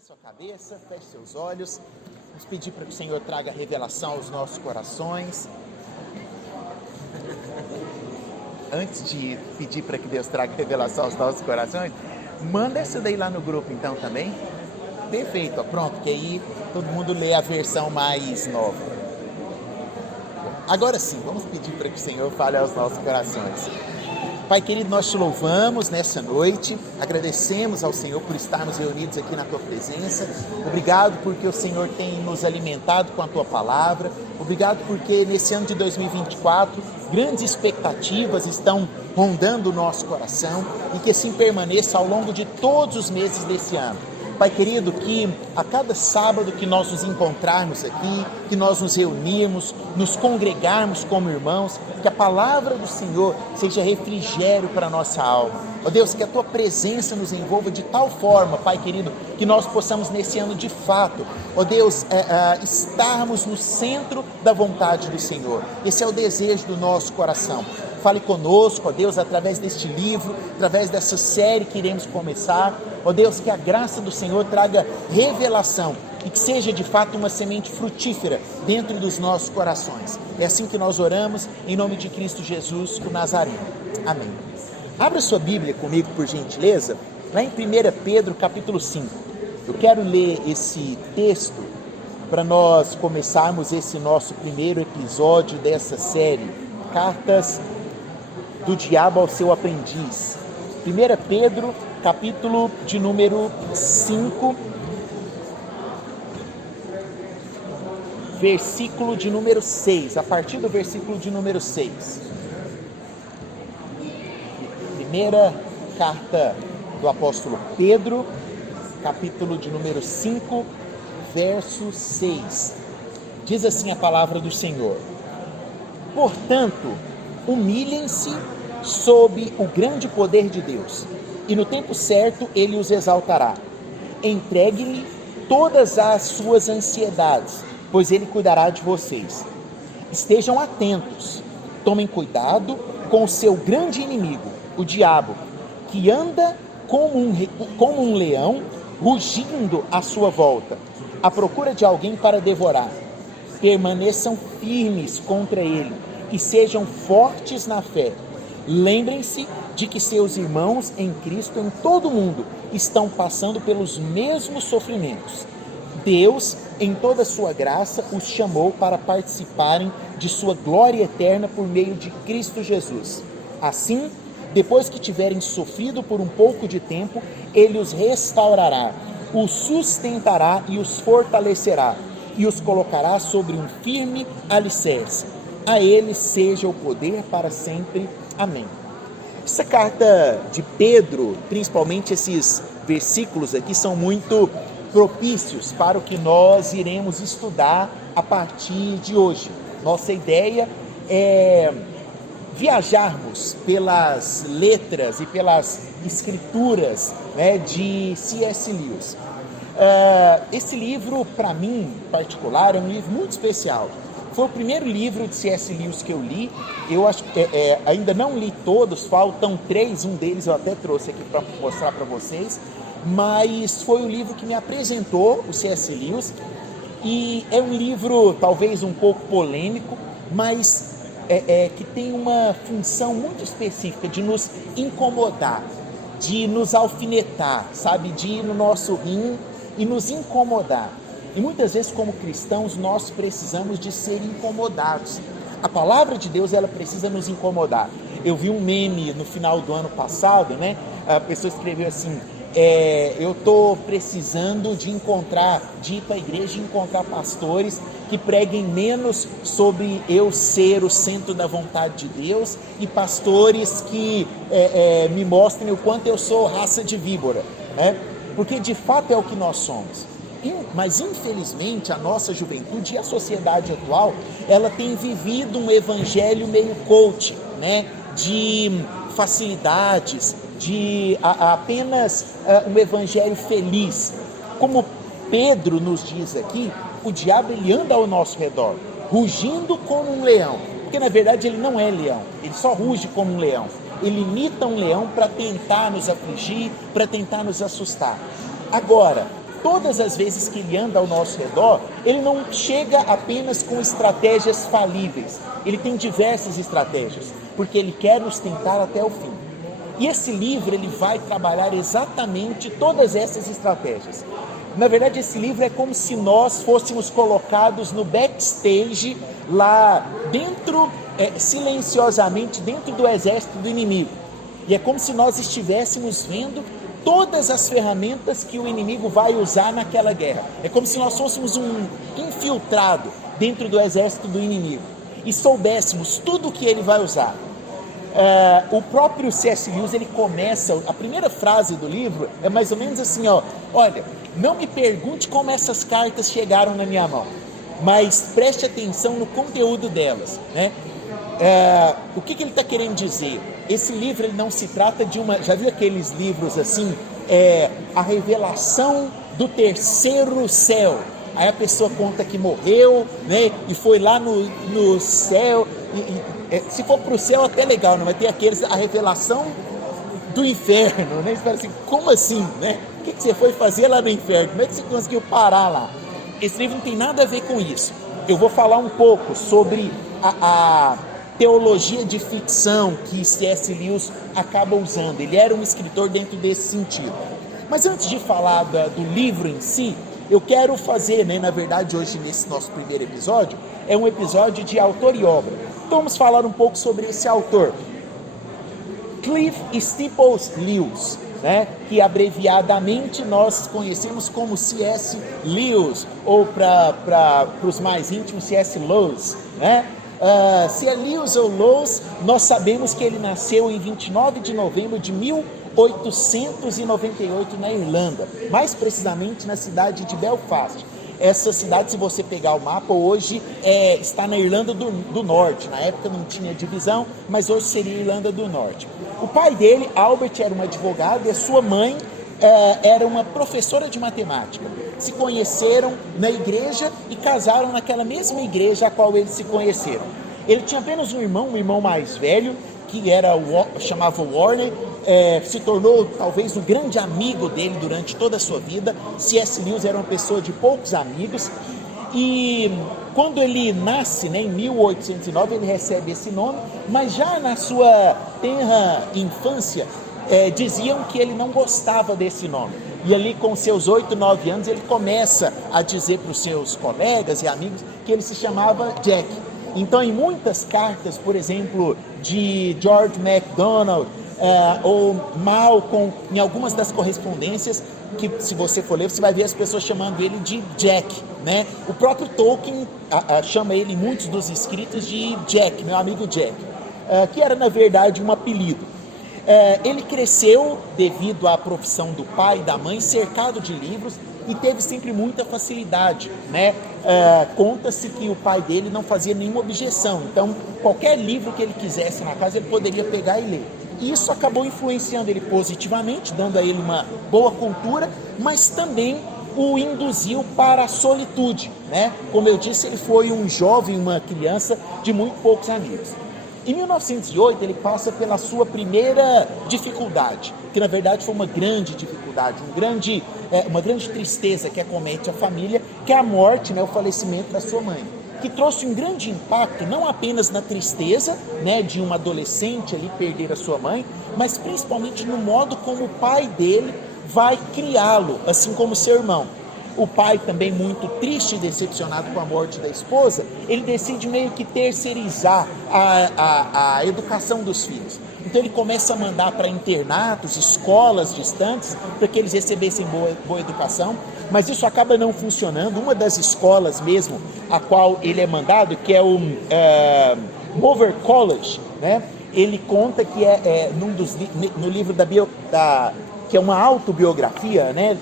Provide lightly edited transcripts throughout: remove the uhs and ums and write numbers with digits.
Cubra sua cabeça, feche seus olhos. Vamos pedir para que o Senhor traga revelação aos nossos corações. Antes de pedir para que Deus traga revelação aos nossos corações, manda isso daí lá no grupo então também. Perfeito, ó, pronto, que aí todo mundo lê a versão mais nova. Agora sim, vamos pedir para que o Senhor fale aos nossos corações. Pai querido, nós te louvamos nessa noite, agradecemos ao Senhor por estarmos reunidos aqui na tua presença. Obrigado porque o Senhor tem nos alimentado com a tua palavra. Obrigado porque nesse ano de 2024, grandes expectativas estão rondando o nosso coração e que assim permaneça ao longo de todos os meses desse ano. Pai querido, que a cada sábado que nós nos encontrarmos aqui, que nós nos reunirmos, nos congregarmos como irmãos, que a palavra do Senhor seja refrigério para a nossa alma. Ó Deus, que a tua presença nos envolva de tal forma, Pai querido, que nós possamos nesse ano de fato, ó Deus, estarmos no centro da vontade do Senhor. Esse é o desejo do nosso coração. Fale conosco, ó Deus, através deste livro, através dessa série que iremos começar. Ó Deus, que a graça do Senhor traga revelação e que seja de fato uma semente frutífera dentro dos nossos corações. É assim que nós oramos, em nome de Cristo Jesus, o Nazareno. Amém. Abra sua Bíblia comigo, por gentileza, lá em 1 Pedro, capítulo 5. Eu quero ler esse texto para nós começarmos esse nosso primeiro episódio dessa série, Cartas do Diabo ao seu Aprendiz. 1 Pedro, capítulo de número 5, versículo de número 6, a partir do versículo de número 6. Primeira carta do apóstolo Pedro, capítulo de número 5, verso 6. Diz assim a palavra do Senhor: portanto, humilhem-se sob o grande poder de Deus, e no tempo certo ele os exaltará. Entregue-lhe todas as suas ansiedades, pois ele cuidará de vocês. Estejam atentos, tomem cuidado com o seu grande inimigo, o diabo, que anda como um leão, rugindo à sua volta, à procura de alguém para devorar. Permaneçam firmes contra ele e sejam fortes na fé. Lembrem-se de que seus irmãos em Cristo em todo o mundo estão passando pelos mesmos sofrimentos. Deus, em toda a sua graça, os chamou para participarem de sua glória eterna por meio de Cristo Jesus. Assim, depois que tiverem sofrido por um pouco de tempo, ele os restaurará, os sustentará e os fortalecerá, e os colocará sobre um firme alicerce. A ele seja o poder para sempre. Amém. Essa carta de Pedro, principalmente esses versículos aqui, são muito propícios para o que nós iremos estudar a partir de hoje. Nossa ideia é viajarmos pelas letras e pelas escrituras, né, de C.S. Lewis. Esse livro, para mim, em particular, é um livro muito especial. Foi o primeiro livro de C.S. Lewis que eu li. Eu acho que ainda não li todos, faltam 3, um deles eu até trouxe aqui para mostrar para vocês, mas foi o livro que me apresentou o C.S. Lewis, e é um livro talvez um pouco polêmico, mas que tem uma função muito específica de nos incomodar, de nos alfinetar, sabe, de ir no nosso rim e nos incomodar. E muitas vezes, como cristãos, nós precisamos de ser incomodados. A palavra de Deus, ela precisa nos incomodar. Eu vi um meme no final do ano passado, né? A pessoa escreveu assim: eu estou precisando de ir para a igreja e encontrar pastores que preguem menos sobre eu ser o centro da vontade de Deus, e pastores que me mostrem o quanto eu sou raça de víbora, né? Porque de fato é o que nós somos. Mas infelizmente a nossa juventude e a sociedade atual, ela tem vivido um evangelho meio coach, né? De facilidades, de apenas um evangelho feliz. Como Pedro nos diz aqui, o diabo ele anda ao nosso redor, rugindo como um leão, porque na verdade ele não é leão, ele só ruge como um leão. Ele imita um leão para tentar nos afligir, para tentar nos assustar. Agora, todas as vezes que ele anda ao nosso redor, ele não chega apenas com estratégias falíveis, ele tem diversas estratégias, porque ele quer nos tentar até o fim. E esse livro, ele vai trabalhar exatamente todas essas estratégias. Na verdade, esse livro é como se nós fôssemos colocados no backstage, lá dentro, silenciosamente, dentro do exército do inimigo. E é como se nós estivéssemos vendo todas as ferramentas que o inimigo vai usar naquela guerra. É como se nós fôssemos um infiltrado dentro do exército do inimigo e soubéssemos tudo o que ele vai usar. O próprio C.S. Lewis, ele começa, a primeira frase do livro é mais ou menos assim, olha, não me pergunte como essas cartas chegaram na minha mão, mas preste atenção no conteúdo delas, né? O que ele está querendo dizer? Esse livro, ele não se trata de uma... Já viu aqueles livros assim, a revelação do terceiro céu? Aí a pessoa conta que morreu, né, e foi lá no céu, se for para o céu até legal, não vai ter aqueles, a revelação do inferno, né? Você fala assim, como assim, né? O que você foi fazer lá no inferno? Como é que você conseguiu parar lá? Esse livro não tem nada a ver com isso. Eu vou falar um pouco sobre a teologia de ficção que C.S. Lewis acaba usando. Ele era um escritor dentro desse sentido. Mas antes de falar do livro em si, eu quero fazer, né, na verdade, hoje nesse nosso primeiro episódio, é um episódio de autor e obra. Então vamos falar um pouco sobre esse autor. Cliff Staples Lewis, né, que abreviadamente nós conhecemos como C.S. Lewis, ou para os mais íntimos, C.S. Lewis, né? Se é Lewis ou Lewis, nós sabemos que ele nasceu em 29 de novembro de 1898 na Irlanda, mais precisamente na cidade de Belfast. Essa cidade, se você pegar o mapa, hoje está na Irlanda do Norte. Na época não tinha divisão, mas hoje seria Irlanda do Norte. O pai dele, Albert, era um advogado e a sua mãe era uma professora de matemática. Se conheceram na igreja e casaram naquela mesma igreja a qual eles se conheceram. Ele tinha apenas um irmão mais velho, que chamava Warner, se tornou talvez o grande amigo dele durante toda a sua vida. C.S. Lewis era uma pessoa de poucos amigos, e quando ele nasce, né, em 1809, ele recebe esse nome, mas já na sua tenra infância, diziam que ele não gostava desse nome. E ali com seus 8, 9 anos, ele começa a dizer para os seus colegas e amigos que ele se chamava Jack. Então, em muitas cartas, por exemplo, de George MacDonald, ou Malcolm, em algumas das correspondências, que se você for ler, você vai ver as pessoas chamando ele de Jack, né? O próprio Tolkien chama ele, em muitos dos escritos, de Jack, meu amigo Jack, que era, na verdade, um apelido. Ele cresceu, devido à profissão do pai e da mãe, cercado de livros, e teve sempre muita facilidade, né? Conta-se que o pai dele não fazia nenhuma objeção, então qualquer livro que ele quisesse na casa, ele poderia pegar e ler. E isso acabou influenciando ele positivamente, dando a ele uma boa cultura, mas também o induziu para a solitude, né? Como eu disse, ele foi um jovem, uma criança de muito poucos amigos. Em 1908, ele passa pela sua primeira dificuldade, que na verdade foi uma grande dificuldade, uma grande tristeza que acomete a família, que é a morte, né, o falecimento da sua mãe, que trouxe um grande impacto, não apenas na tristeza, né, de um adolescente ali perder a sua mãe, mas principalmente no modo como o pai dele vai criá-lo, assim como seu irmão. O pai, também muito triste e decepcionado com a morte da esposa, ele decide meio que terceirizar a educação dos filhos. Então ele começa a mandar para internatos, escolas distantes, para que eles recebessem boa educação, mas isso acaba não funcionando. Uma das escolas mesmo, a qual ele é mandado, que é o Mover College, né? Ele conta que no livro que é uma autobiografia, né?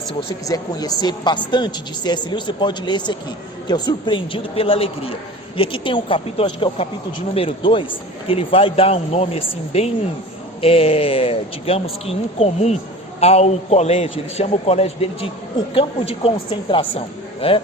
Se você quiser conhecer bastante de C.S. Lewis, você pode ler esse aqui, que é o Surpreendido pela Alegria. E aqui tem um capítulo, acho que é o capítulo de número 2, que ele vai dar um nome assim bem, digamos que incomum ao colégio. Ele chama o colégio dele de O Campo de Concentração, né?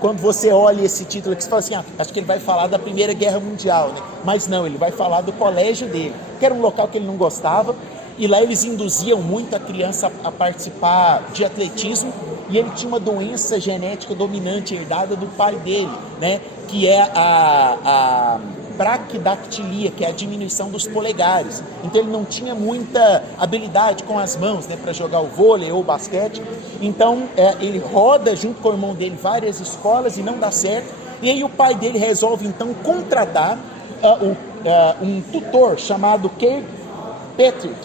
Quando você olha esse título aqui, você fala assim, acho que ele vai falar da Primeira Guerra Mundial, né? Mas não, ele vai falar do colégio dele, que era um local que ele não gostava. e lá eles induziam muito a criança a participar de atletismo, e ele tinha uma doença genética dominante herdada do pai dele, né, que é a braquidactilia, que é a diminuição dos polegares. Então ele não tinha muita habilidade com as mãos, né, para jogar o vôlei ou o basquete. Então ele roda junto com o irmão dele várias escolas e não dá certo. E aí o pai dele resolve então contratar um tutor chamado Kirkpatrick,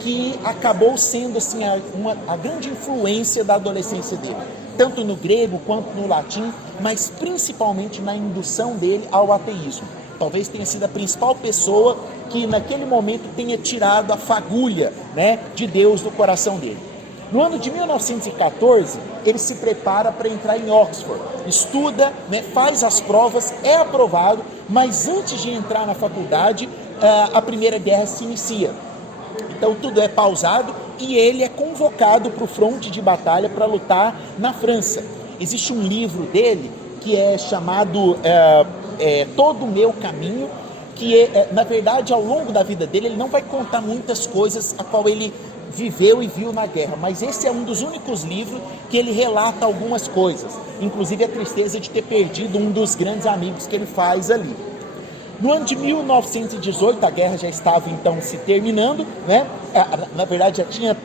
que acabou sendo assim a grande influência da adolescência dele, tanto no grego quanto no latim, mas principalmente na indução dele ao ateísmo. Talvez tenha sido a principal pessoa que naquele momento tenha tirado a fagulha, né, de Deus do coração dele. No ano de 1914, ele se prepara para entrar em Oxford, estuda, né, faz as provas, é aprovado, mas antes de entrar na faculdade, a Primeira Guerra se inicia. Então tudo é pausado e ele é convocado para o fronte de batalha para lutar na França. Existe um livro dele que é chamado Todo o Meu Caminho, que na verdade ao longo da vida dele ele não vai contar muitas coisas a qual ele viveu e viu na guerra, mas esse é um dos únicos livros que ele relata algumas coisas, inclusive a tristeza de ter perdido um dos grandes amigos que ele faz ali. No ano de 1918, a guerra já estava então se terminando, né? Na verdade já tinha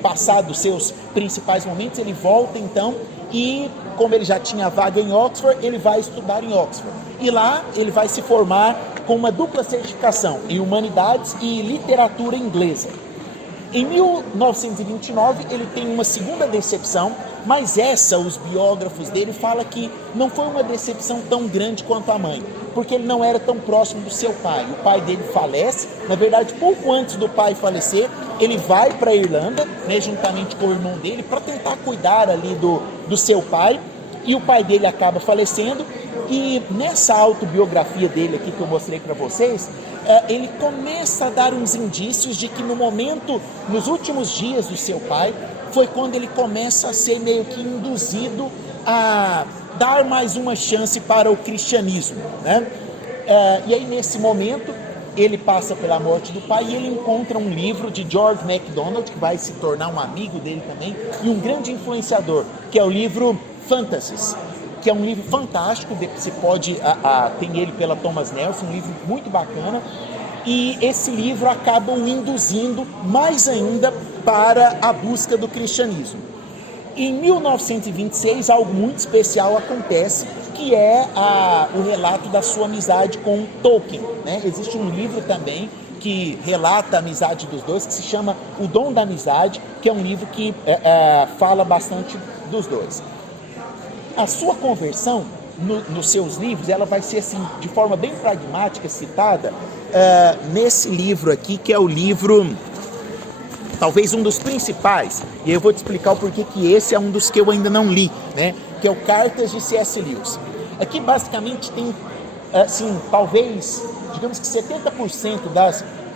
passado os seus principais momentos. Ele volta então e, como ele já tinha vaga em Oxford, ele vai estudar em Oxford. E lá ele vai se formar com uma dupla certificação em Humanidades e Literatura Inglesa. Em 1929 ele tem uma segunda decepção, mas os biógrafos dele falam que não foi uma decepção tão grande quanto a mãe, porque ele não era tão próximo do seu pai. O pai dele falece, na verdade pouco antes do pai falecer, ele vai para a Irlanda, né, juntamente com o irmão dele, para tentar cuidar ali do seu pai, e o pai dele acaba falecendo. E nessa autobiografia dele aqui que eu mostrei para vocês, ele começa a dar uns indícios de que no momento, nos últimos dias do seu pai, foi quando ele começa a ser meio que induzido a dar mais uma chance para o cristianismo, né? E aí nesse momento ele passa pela morte do pai e ele encontra um livro de George MacDonald, que vai se tornar um amigo dele também e um grande influenciador, que é o livro Fantasies, que é um livro fantástico. Você pode tem ele pela Thomas Nelson, um livro muito bacana, e esse livro acaba o induzindo mais ainda para a busca do cristianismo. Em 1926, algo muito especial acontece, que é o relato da sua amizade com Tolkien, né? Existe um livro também que relata a amizade dos dois, que se chama O Dom da Amizade, que é um livro que fala bastante dos dois. A sua conversão, nos seus livros, ela vai ser assim, de forma bem pragmática, citada nesse livro aqui, que é o livro, talvez um dos principais, e eu vou te explicar o porquê que esse é um dos que eu ainda não li, né? Que é o Cartas de C.S. Lewis. Aqui basicamente tem, assim, talvez, digamos que 70%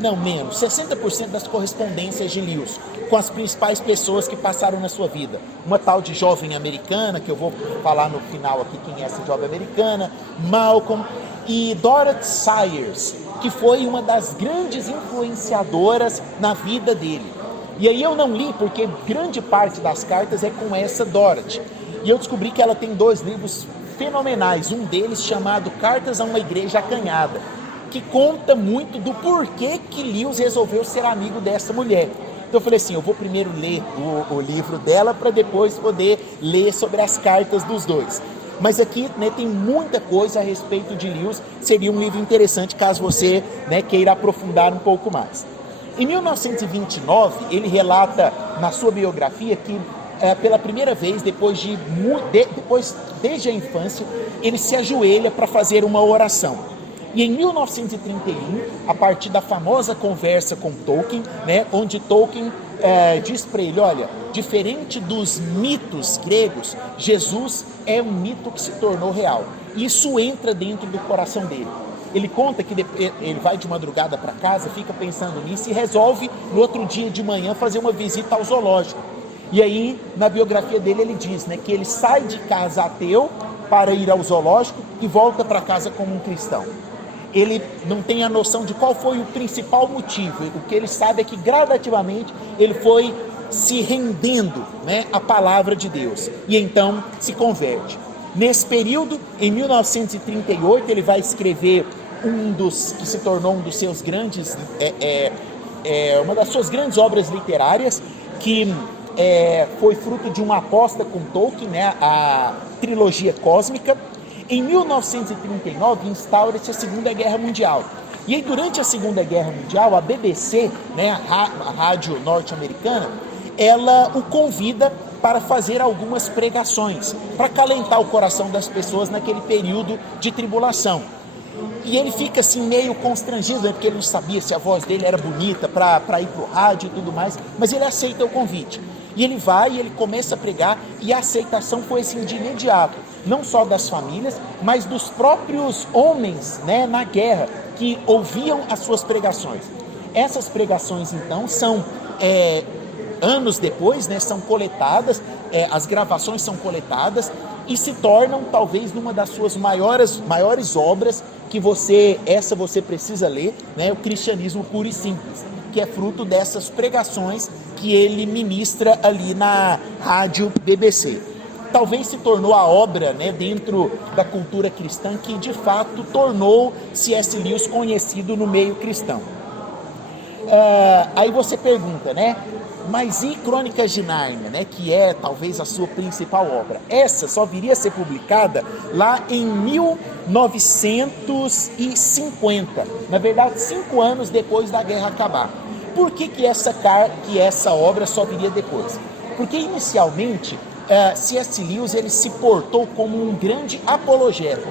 não menos, 60% das correspondências de Lewis com as principais pessoas que passaram na sua vida. Uma tal de jovem americana, que eu vou falar no final aqui quem é essa jovem americana, Malcolm, e Dorothy Sayers, que foi uma das grandes influenciadoras na vida dele. E aí eu não li porque grande parte das cartas é com essa Dorothy. E eu descobri que ela tem 2 livros fenomenais, um deles chamado Cartas a uma Igreja Acanhada, que conta muito do porquê que Lewis resolveu ser amigo dessa mulher. Então eu falei assim, eu vou primeiro ler o livro dela para depois poder ler sobre as cartas dos dois. Mas aqui, né, tem muita coisa a respeito de Lewis, seria um livro interessante caso você, né, queira aprofundar um pouco mais. Em 1929, ele relata na sua biografia que pela primeira vez, desde a infância, ele se ajoelha para fazer uma oração. E em 1931, a partir da famosa conversa com Tolkien, né, onde Tolkien diz para ele, olha, diferente dos mitos gregos, Jesus é um mito que se tornou real. Isso entra dentro do coração dele. Ele conta que ele vai de madrugada para casa, fica pensando nisso e resolve no outro dia de manhã fazer uma visita ao zoológico. E aí, na biografia dele, ele diz, né, que ele sai de casa ateu para ir ao zoológico e volta para casa como um cristão. ele não tem a noção de qual foi o principal motivo. O que ele sabe é que gradativamente ele foi se rendendo, né, à palavra de Deus, e então se converte. Nesse período, em 1938, ele vai escrever que se tornou um dos seus grandes, uma das suas grandes obras literárias, que foi fruto de uma aposta com Tolkien, né, a trilogia cósmica. Em 1939, instaura-se a Segunda Guerra Mundial. E aí, durante a Segunda Guerra Mundial, a BBC, né, a rádio norte-americana, ela o convida para fazer algumas pregações, para acalentar o coração das pessoas naquele período de tribulação. E ele fica assim meio constrangido, né, porque ele não sabia se a voz dele era bonita para ir para o rádio e tudo mais, mas ele aceita o convite. E ele vai e ele começa a pregar, e a aceitação foi assim de imediato, não só das famílias, mas dos próprios homens, né, na guerra, que ouviam as suas pregações. Essas pregações então são anos depois, né, são coletadas, as gravações são coletadas e se tornam talvez numa das suas maiores obras, que você precisa ler, né, o Cristianismo Puro e Simples, que é fruto dessas pregações que ele ministra ali na rádio BBC. Talvez se tornou a obra, né, dentro da cultura cristã que de fato tornou C.S. Lewis conhecido no meio cristão. Aí você pergunta, né? Mas e Crônicas de Nárnia, né, que é talvez a sua principal obra? Essa só viria a ser publicada lá em 1950, na verdade 5 anos depois da guerra acabar. Por que essa obra só viria depois? Porque inicialmente C.S. Lewis ele se portou como um grande apologeta,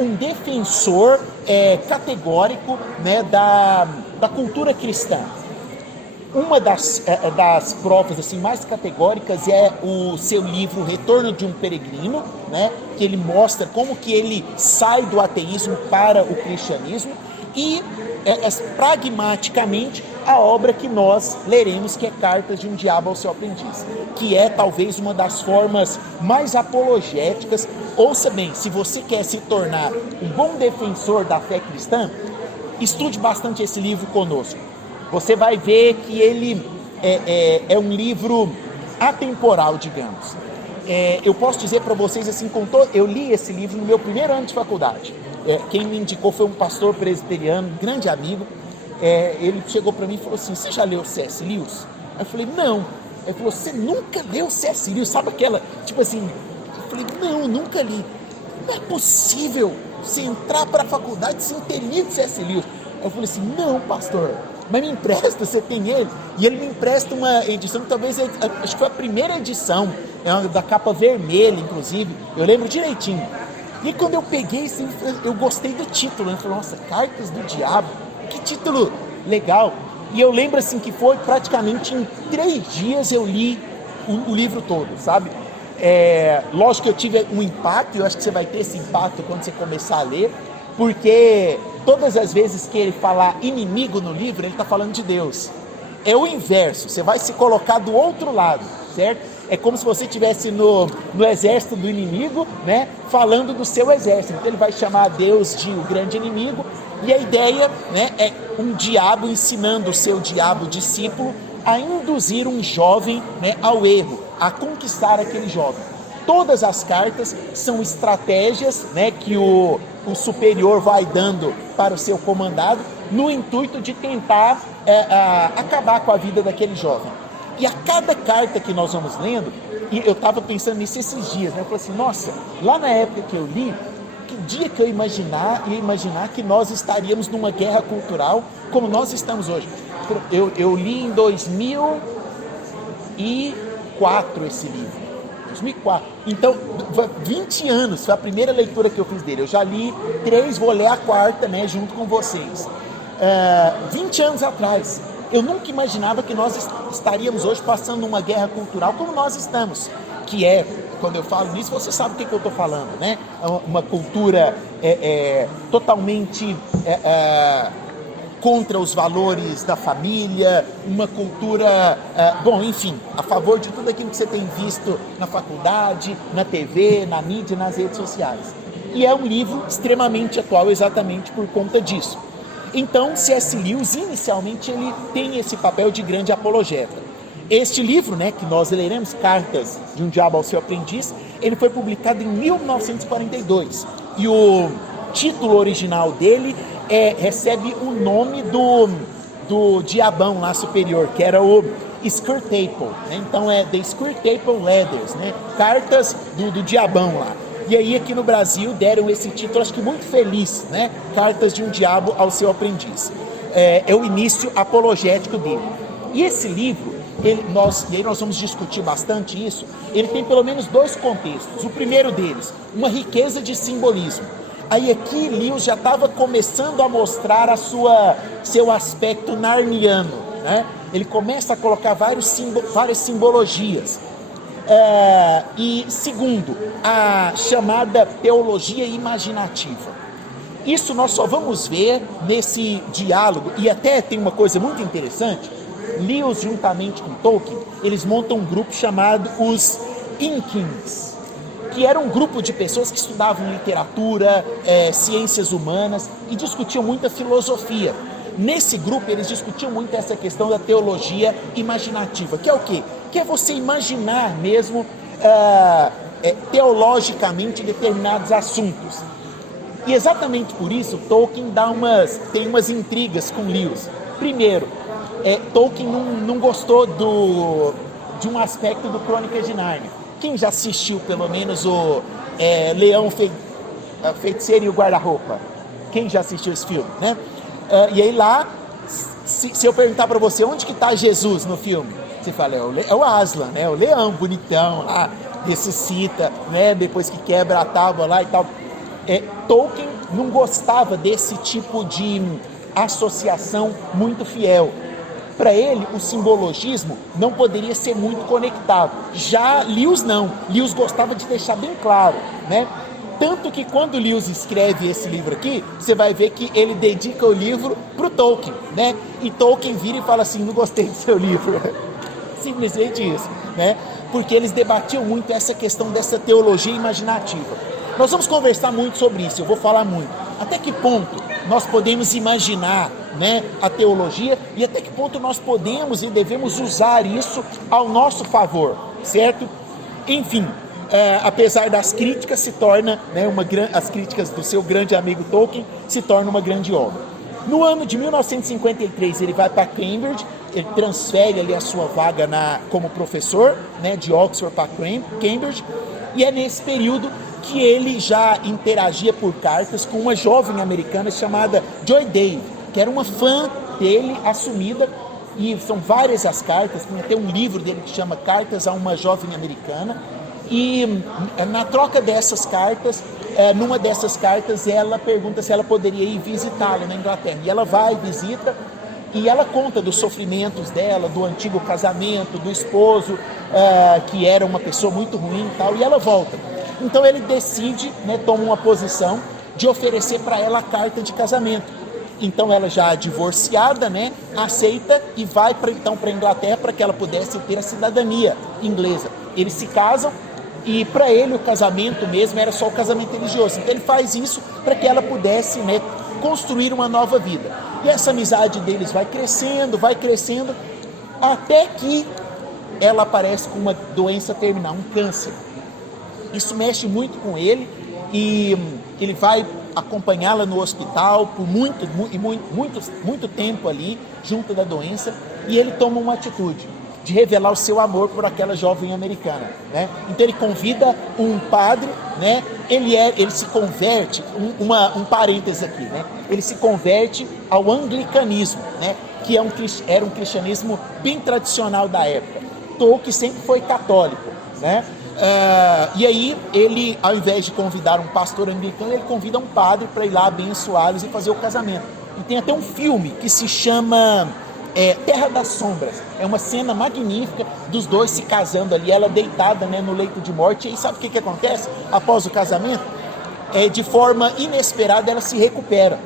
um defensor categórico, né, da cultura cristã. Uma das provas assim, mais categóricas é o seu livro Retorno de um Peregrino, né, que ele mostra como que ele sai do ateísmo para o cristianismo, e pragmaticamente a obra que nós leremos, que é Cartas de um Diabo ao Seu Aprendiz, que é talvez uma das formas mais apologéticas. Ouça bem, se você quer se tornar um bom defensor da fé cristã, estude bastante esse livro conosco. Você vai ver que ele é um livro atemporal, digamos. Eu posso dizer para vocês assim, eu li esse livro no meu primeiro ano de faculdade. Quem me indicou foi um pastor presbiteriano, um grande amigo. Ele chegou para mim e falou assim: você já leu C.S. Lewis? Eu falei, não. Ele falou, você nunca leu C.S. Lewis? Sabe aquela, tipo assim, eu falei, não, nunca li. Não é possível você entrar para a faculdade sem ter lido C.S. Lewis. Eu falei assim, não, pastor, mas me empresta, você tem ele? E ele me empresta uma edição, talvez, acho que foi a primeira edição, da capa vermelha, inclusive, eu lembro direitinho. E quando eu peguei, assim, eu gostei do título, né? Eu falei, nossa, Cartas do Diabo, que título legal. E eu lembro assim que foi praticamente em 3 dias eu li o livro todo, sabe? Lógico que eu tive um impacto, eu acho que você vai ter esse impacto quando você começar a ler, porque todas as vezes que ele falar inimigo no livro, ele está falando de Deus. É o inverso, você vai se colocar do outro lado, certo? É como se você estivesse no exército do inimigo, né, falando do seu exército. Então ele vai chamar Deus de o grande inimigo, e a ideia, né, é um diabo ensinando o seu diabo discípulo a induzir um jovem, né, ao erro, a conquistar aquele jovem. Todas as cartas são estratégias, né, que o superior vai dando para o seu comandado, no intuito de tentar acabar com a vida daquele jovem. E a cada carta que nós vamos lendo, e eu estava pensando nisso esses dias, né? Eu falei assim, nossa, lá na época que eu li, que dia que eu ia imaginar que nós estaríamos numa guerra cultural como nós estamos hoje. Eu li em 2004 esse livro, 2004, então 20 anos, foi a primeira leitura que eu fiz dele. Eu já li 3, vou ler a 4ª, né, junto com vocês. 20 anos atrás, eu nunca imaginava que nós estaríamos hoje passando uma guerra cultural como nós estamos, que é, quando eu falo nisso, você sabe o que eu estou falando, né? Uma cultura totalmente contra os valores da família, uma cultura, enfim, a favor de tudo aquilo que você tem visto na faculdade, na TV, na mídia, nas redes sociais. E é um livro extremamente atual exatamente por conta disso. Então, C.S. Lewis, inicialmente, ele tem esse papel de grande apologeta. Este livro, né, que nós leremos, Cartas de um Diabo ao Seu Aprendiz, ele foi publicado em 1942. E o título original dele recebe o nome do diabão lá superior, que era o Screwtape, né? Então é The Screwtape Letters, né? Cartas do diabão lá. E aí aqui no Brasil deram esse título, acho que muito feliz, né? Cartas de um Diabo ao Seu Aprendiz. É o início apologético dele. E esse livro, nós vamos discutir bastante isso, ele tem pelo menos dois contextos. O primeiro deles, uma riqueza de simbolismo. Aí aqui Lewis já estava começando a mostrar seu aspecto narniano, né? Ele começa a colocar várias simbologias. E segundo, a chamada teologia imaginativa. Isso nós só vamos ver nesse diálogo, e até tem uma coisa muito interessante. Lewis, juntamente com Tolkien, eles montam um grupo chamado os Inklings, que era um grupo de pessoas que estudavam literatura, ciências humanas e discutiam muita filosofia. Nesse grupo eles discutiam muito essa questão da teologia imaginativa, que é o quê? Que é você imaginar mesmo teologicamente determinados assuntos. E exatamente por isso Tolkien tem umas intrigas com Lewis. Primeiro, Tolkien não gostou de um aspecto do Crônicas de Nárnia. Quem já assistiu pelo menos o Leão, Feiticeiro e o Guarda-Roupa? Quem já assistiu esse filme, né? E aí lá, se eu perguntar para você onde que está Jesus no filme, você fala, é o Aslan, né? O leão bonitão lá, ressuscita, né? Depois que quebra a tábua lá e tal. Tolkien não gostava desse tipo de associação muito fiel. Para ele, o simbologismo não poderia ser muito conectado. Já Lewis não. Lewis gostava de deixar bem claro, né? Tanto que quando Lewis escreve esse livro aqui, você vai ver que ele dedica o livro para o Tolkien, né? E Tolkien vira e fala assim, não gostei do seu livro. Simplesmente isso, né? Porque eles debatiam muito essa questão dessa teologia imaginativa. Nós vamos conversar muito sobre isso, eu vou falar muito. Até que ponto nós podemos imaginar, né, a teologia e até que ponto nós podemos e devemos usar isso ao nosso favor, certo? Enfim, apesar das críticas, se torna, né, as críticas do seu grande amigo Tolkien, se torna uma grande obra. No ano de 1953 ele vai para Cambridge, ele transfere ali a sua vaga como professor, né, de Oxford para Cambridge, e é nesse período que ele já interagia por cartas com uma jovem americana chamada Joy Day, que era uma fã dele assumida, e são várias as cartas, tem até um livro dele que chama Cartas a uma Jovem Americana, e na troca dessas cartas, numa dessas cartas ela pergunta se ela poderia ir visitá-lo na Inglaterra, e ela vai, visita, e ela conta dos sofrimentos dela, do antigo casamento, do esposo, que era uma pessoa muito ruim e tal, e ela volta. Então ele decide, né, toma uma posição de oferecer para ela a carta de casamento. Então ela já divorciada, né, aceita e vai para a Inglaterra para que ela pudesse ter a cidadania inglesa. Eles se casam e para ele o casamento mesmo era só o casamento religioso. Então ele faz isso para que ela pudesse, né, construir uma nova vida. E essa amizade deles vai crescendo, até que ela aparece com uma doença terminal, um câncer. Isso mexe muito com ele e ele vai acompanhá-la no hospital por muito tempo ali, junto da doença, e ele toma uma atitude de revelar o seu amor por aquela jovem americana, né? Então ele convida um padre, né? Ele se converte, um parêntese aqui, né? Ele se converte ao anglicanismo, né? Que era um cristianismo bem tradicional da época. Tolkien sempre foi católico, né? E aí ele, ao invés de convidar um pastor anglicano, ele convida um padre para ir lá abençoá-los e fazer o casamento. E tem até um filme que se chama Terra das Sombras. É uma cena magnífica dos dois se casando ali, ela deitada, né, no leito de morte. E aí sabe o que acontece após o casamento? De forma inesperada ela se recupera.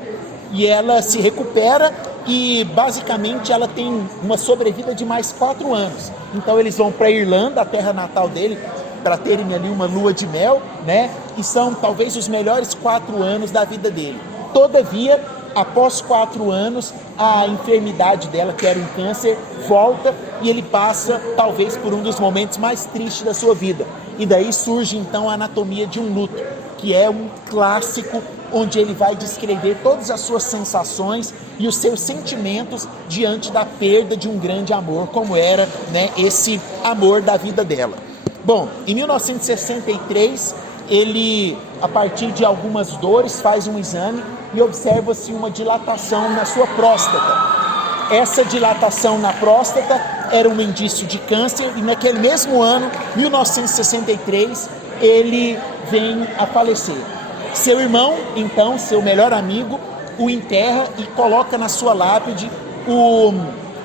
E ela se recupera e basicamente ela tem uma sobrevida de mais 4 anos. Então eles vão para a Irlanda, a terra natal dele, para terem ali uma lua de mel, né? E são talvez os melhores 4 anos da vida dele. Todavia, após 4 anos, a enfermidade dela, que era um câncer, volta e ele passa talvez por um dos momentos mais tristes da sua vida. E daí surge então a Anatomia de um Luto, que é um clássico onde ele vai descrever todas as suas sensações e os seus sentimentos diante da perda de um grande amor, como era, né, esse amor da vida dela. Bom, em 1963, ele, a partir de algumas dores, faz um exame e observa-se uma dilatação na sua próstata. Essa dilatação na próstata era um indício de câncer e naquele mesmo ano, 1963, ele vem a falecer. Seu irmão, então, seu melhor amigo, o enterra e coloca na sua lápide o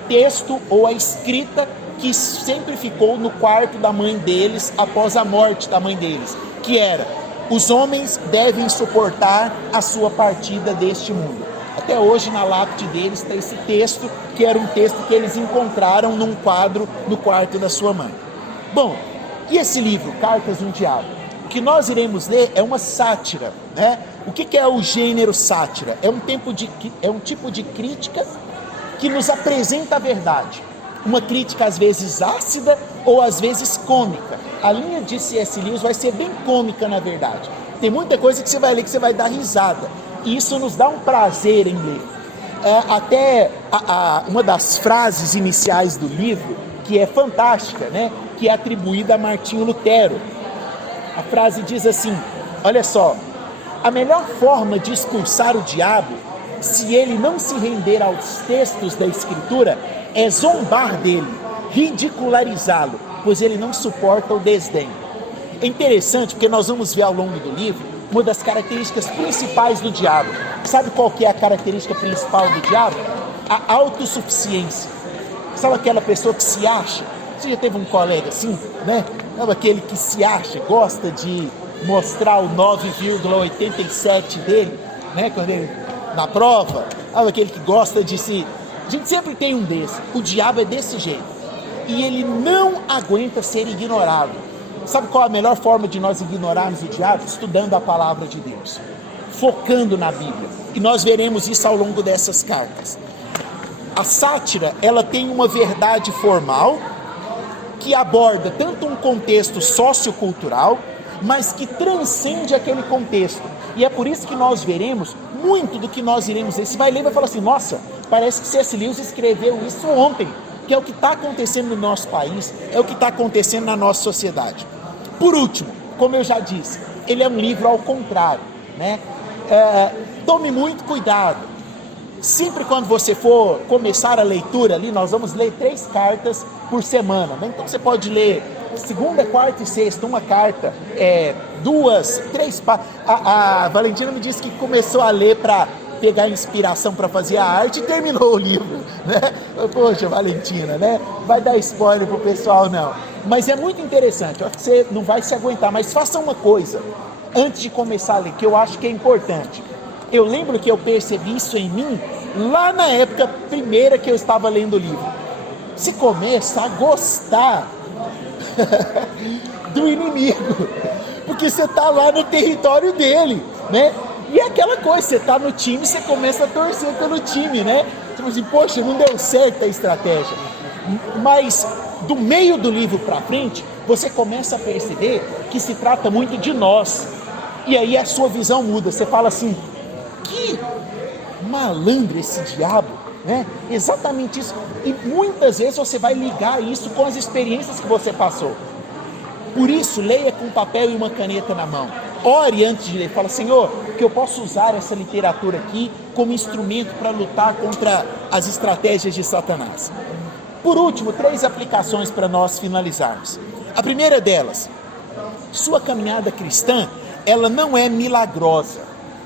texto ou a escrita que sempre ficou no quarto da mãe deles após a morte da mãe deles, que era: os homens devem suportar a sua partida deste mundo. Até hoje na lápide deles está esse texto, que era um texto que eles encontraram num quadro no quarto da sua mãe. Bom, e esse livro, Cartas de um Diabo? O que nós iremos ler é uma sátira, né? O que é o gênero sátira? É um tipo de crítica que nos apresenta a verdade. Uma crítica às vezes ácida ou às vezes cômica. A linha de C.S. Lewis vai ser bem cômica, na verdade. Tem muita coisa que você vai ler que você vai dar risada. E isso nos dá um prazer em ler. Uma das frases iniciais do livro, que é fantástica, né? Que é atribuída a Martinho Lutero. A frase diz assim: olha só, a melhor forma de expulsar o diabo, se ele não se render aos textos da Escritura, é zombar dele, ridicularizá-lo, pois ele não suporta o desdém. É interessante porque nós vamos ver ao longo do livro uma das características principais do diabo. Sabe qual que é a característica principal do diabo? A autossuficiência. Sabe aquela pessoa que se acha? Você já teve um colega assim, né? Sabe aquele que se acha, gosta de mostrar o 9,87 dele, né? Quando ele, na prova, sabe aquele que gosta de se... A gente sempre tem um desse. O diabo é desse jeito. E ele não aguenta ser ignorado. Sabe qual a melhor forma de nós ignorarmos o diabo? Estudando a palavra de Deus, focando na Bíblia. E nós veremos isso ao longo dessas cartas. A sátira, ela tem uma verdade formal que aborda tanto um contexto sociocultural, mas que transcende aquele contexto. E é por isso que nós veremos muito do que nós iremos ler. Você vai ler e vai falar assim: nossa, parece que C.S. Lewis escreveu isso ontem. Que é o que está acontecendo no nosso país, é o que está acontecendo na nossa sociedade. Por último, como eu já disse, ele é um livro ao contrário, né? Tome muito cuidado. Sempre quando você for começar a leitura ali, nós vamos ler 3 cartas por semana, né? Então você pode ler segunda, quarta e sexta, uma carta, 2, 3... A Valentina me disse que começou a ler para pegar inspiração para fazer a arte e terminou o livro, né? Poxa, Valentina, né? Vai dar spoiler pro pessoal, não. Mas é muito interessante, eu acho que você não vai se aguentar, mas faça uma coisa, antes de começar a ler, que eu acho que é importante. Eu lembro que eu percebi isso em mim, lá na época primeira que eu estava lendo o livro. Se começa a gostar do inimigo, porque você está lá no território dele, né? E é aquela coisa, você tá no time, você começa a torcer pelo time, né? Tipo assim, poxa, não deu certo a estratégia. Mas do meio do livro para frente, você começa a perceber que se trata muito de nós. E aí a sua visão muda, você fala assim: que malandro esse diabo, né? Exatamente isso. E muitas vezes você vai ligar isso com as experiências que você passou. Por isso, leia com papel e uma caneta na mão. Ore antes de ler, fala: Senhor, que eu posso usar essa literatura aqui como instrumento para lutar contra as estratégias de Satanás. Por último, 3 aplicações para nós finalizarmos. A primeira delas: sua caminhada cristã, ela não é milagrosa,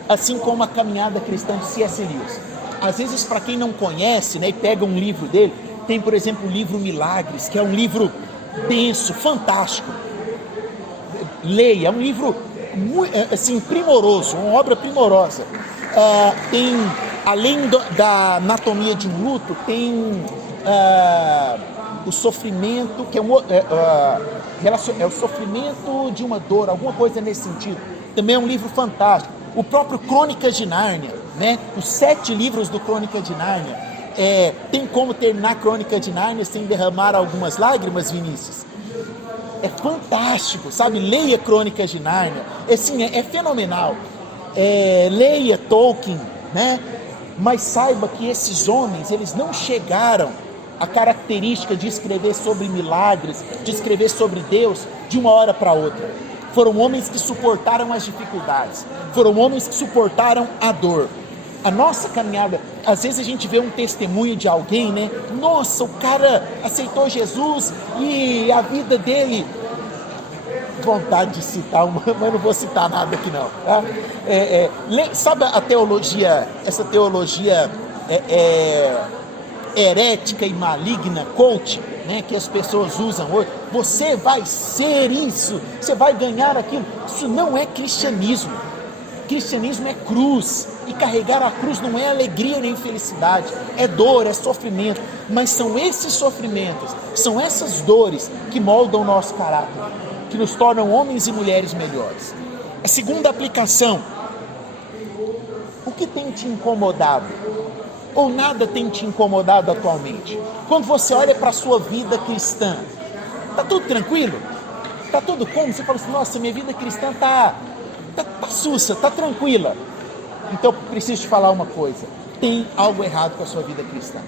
assim como a caminhada cristã de C.S. Lewis. Às vezes, para quem não conhece, né, e pega um livro dele, tem, por exemplo, o livro Milagres, que é um livro denso, fantástico. Leia, é um livro assim, primoroso, uma obra primorosa. Tem, além da Anatomia de um Luto, tem o sofrimento, que é o sofrimento de uma dor, alguma coisa nesse sentido. Também é um livro fantástico. O próprio Crônicas de Nárnia, né? Os 7 livros do Crônica de Nárnia. Tem como terminar Crônica de Nárnia sem derramar algumas lágrimas, Vinícius? É fantástico, sabe? Leia Crônicas de Nárnia. Assim, é fenomenal. Leia Tolkien, né? Mas saiba que esses homens, eles não chegaram à característica de escrever sobre milagres, de escrever sobre Deus de uma hora para outra. Foram homens que suportaram as dificuldades, foram homens que suportaram a dor. A nossa caminhada, às vezes a gente vê um testemunho de alguém, né? Nossa, o cara aceitou Jesus e a vida dele... Vontade de citar, mas não vou citar nada aqui não. Tá? Sabe a teologia, essa teologia herética e maligna, coach, né, que as pessoas usam hoje? Você vai ser isso, você vai ganhar aquilo. Isso não é cristianismo. Cristianismo é cruz, e carregar a cruz não é alegria nem felicidade, é dor, é sofrimento, mas são esses sofrimentos, são essas dores que moldam o nosso caráter, que nos tornam homens e mulheres melhores. A segunda aplicação: o que tem te incomodado? Ou nada tem te incomodado atualmente? Quando você olha para a sua vida cristã, está tudo tranquilo? Está tudo como? Você fala assim, nossa, minha vida cristã está sussa, está tranquila. Então preciso te falar uma coisa: tem algo errado com a sua vida cristã.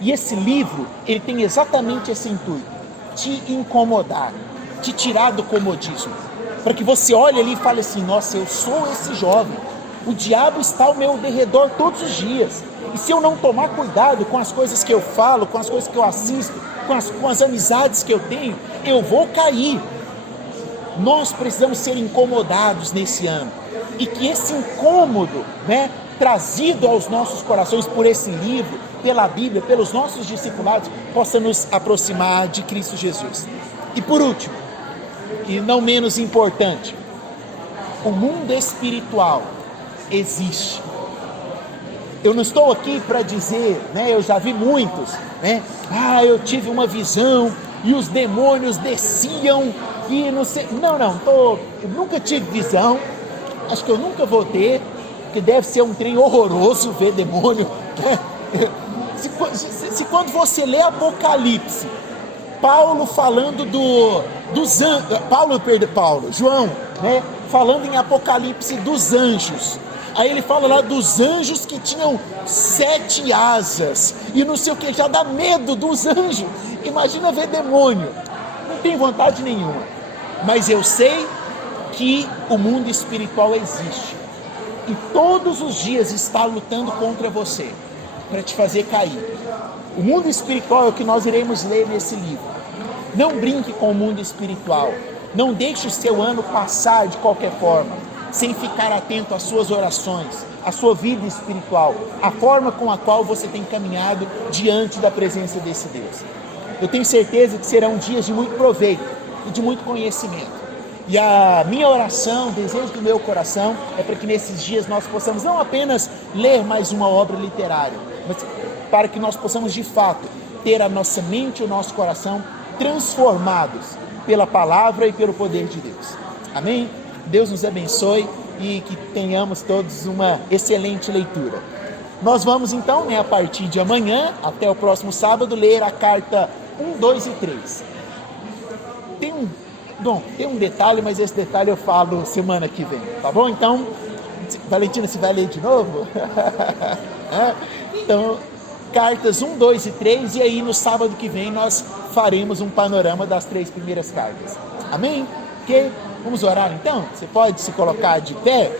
E esse livro, ele tem exatamente esse intuito: te incomodar, te tirar do comodismo, para que você olhe ali e fale assim, nossa, eu sou esse jovem, o diabo está ao meu derredor todos os dias, e se eu não tomar cuidado com as coisas que eu falo, com as coisas que eu assisto, com as amizades que eu tenho, eu vou cair. Nós precisamos ser incomodados nesse ano, e que esse incômodo, né, trazido aos nossos corações por esse livro, pela Bíblia, pelos nossos discipulados, possa nos aproximar de Cristo Jesus. E por último, e não menos importante, o mundo espiritual existe. Eu não estou aqui para dizer, né, eu já vi muitos, né, eu tive uma visão e os demônios desciam e não sei, eu nunca tive visão, acho que eu nunca vou ter, porque deve ser um trem horroroso ver demônio, né? Se quando você lê Apocalipse, João, né, falando em Apocalipse dos anjos, aí ele fala lá dos anjos que tinham 7 asas, e não sei o que, já dá medo dos anjos. Imagina ver demônio, não tem vontade nenhuma, mas eu sei que o mundo espiritual existe, e todos os dias está lutando contra você, para te fazer cair. O mundo espiritual é o que nós iremos ler nesse livro. Não brinque com o mundo espiritual, não deixe o seu ano passar de qualquer forma, sem ficar atento às suas orações, à sua vida espiritual, à forma com a qual você tem caminhado diante da presença desse Deus. Eu tenho certeza que serão dias de muito proveito e de muito conhecimento. E a minha oração, o desejo do meu coração é para que nesses dias nós possamos não apenas ler mais uma obra literária, mas para que nós possamos de fato ter a nossa mente e o nosso coração transformados pela palavra e pelo poder de Deus. Amém? Deus nos abençoe e que tenhamos todos uma excelente leitura. Nós vamos então, a partir de amanhã, até o próximo sábado, ler a carta 1, 2 e 3. Tem um detalhe, mas esse detalhe eu falo semana que vem, tá bom? Então, Valentina, você vai ler de novo? Então, cartas 1, 2 e 3, e aí no sábado que vem nós faremos um panorama das 3 primeiras cartas. Amém? Ok? Vamos orar então? Você pode se colocar de pé?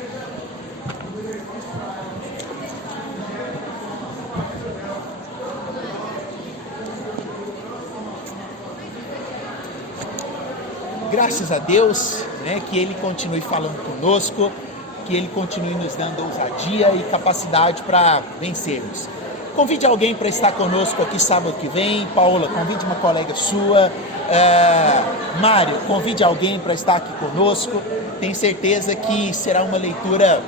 Graças a Deus, né, que Ele continue falando conosco, que Ele continue nos dando ousadia e capacidade para vencermos. Convide alguém para estar conosco aqui sábado que vem. Paola, convide uma colega sua. Mário, convide alguém para estar aqui conosco. Tenho certeza que será uma leitura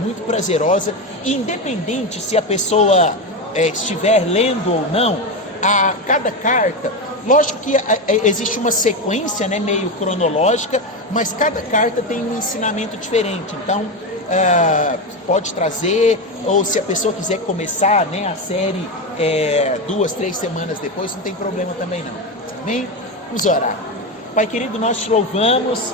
muito prazerosa. E independente se a pessoa estiver lendo ou não, a cada carta Lógico que existe uma sequência, né, meio cronológica, mas cada carta tem um ensinamento diferente. Então, pode trazer, ou se a pessoa quiser começar, né, a série 2, 3 semanas depois, não tem problema também não. Amém? Vamos orar. Pai querido, nós te louvamos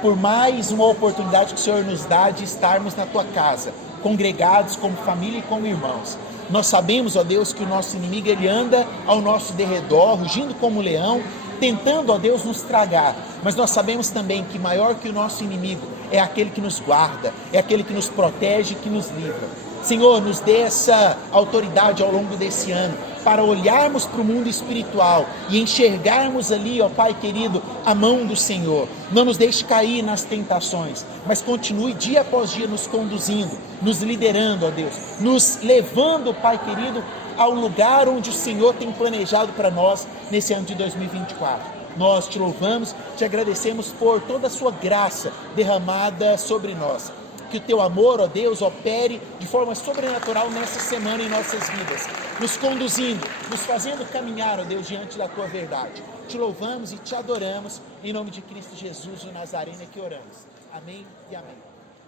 por mais uma oportunidade que o Senhor nos dá de estarmos na tua casa, congregados como família e como irmãos. Nós sabemos, ó Deus, que o nosso inimigo ele anda ao nosso derredor, rugindo como um leão, tentando, ó Deus, nos tragar. Mas nós sabemos também que maior que o nosso inimigo é aquele que nos guarda, é aquele que nos protege, que nos livra. Senhor, nos dê essa autoridade ao longo desse ano, para olharmos para o mundo espiritual e enxergarmos ali, ó Pai querido, a mão do Senhor. Não nos deixe cair nas tentações, mas continue dia após dia nos conduzindo, nos liderando, ó Deus, nos levando, Pai querido, ao lugar onde o Senhor tem planejado para nós nesse ano de 2024. Nós te louvamos, te agradecemos por toda a sua graça derramada sobre nós. Que o teu amor, ó Deus, opere de forma sobrenatural nessa semana em nossas vidas, nos conduzindo, nos fazendo caminhar, ó Deus, diante da tua verdade. Te louvamos e te adoramos, em nome de Cristo Jesus, o Nazareno, que oramos. Amém e amém.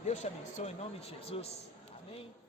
Deus te abençoe, em nome de Jesus. Amém.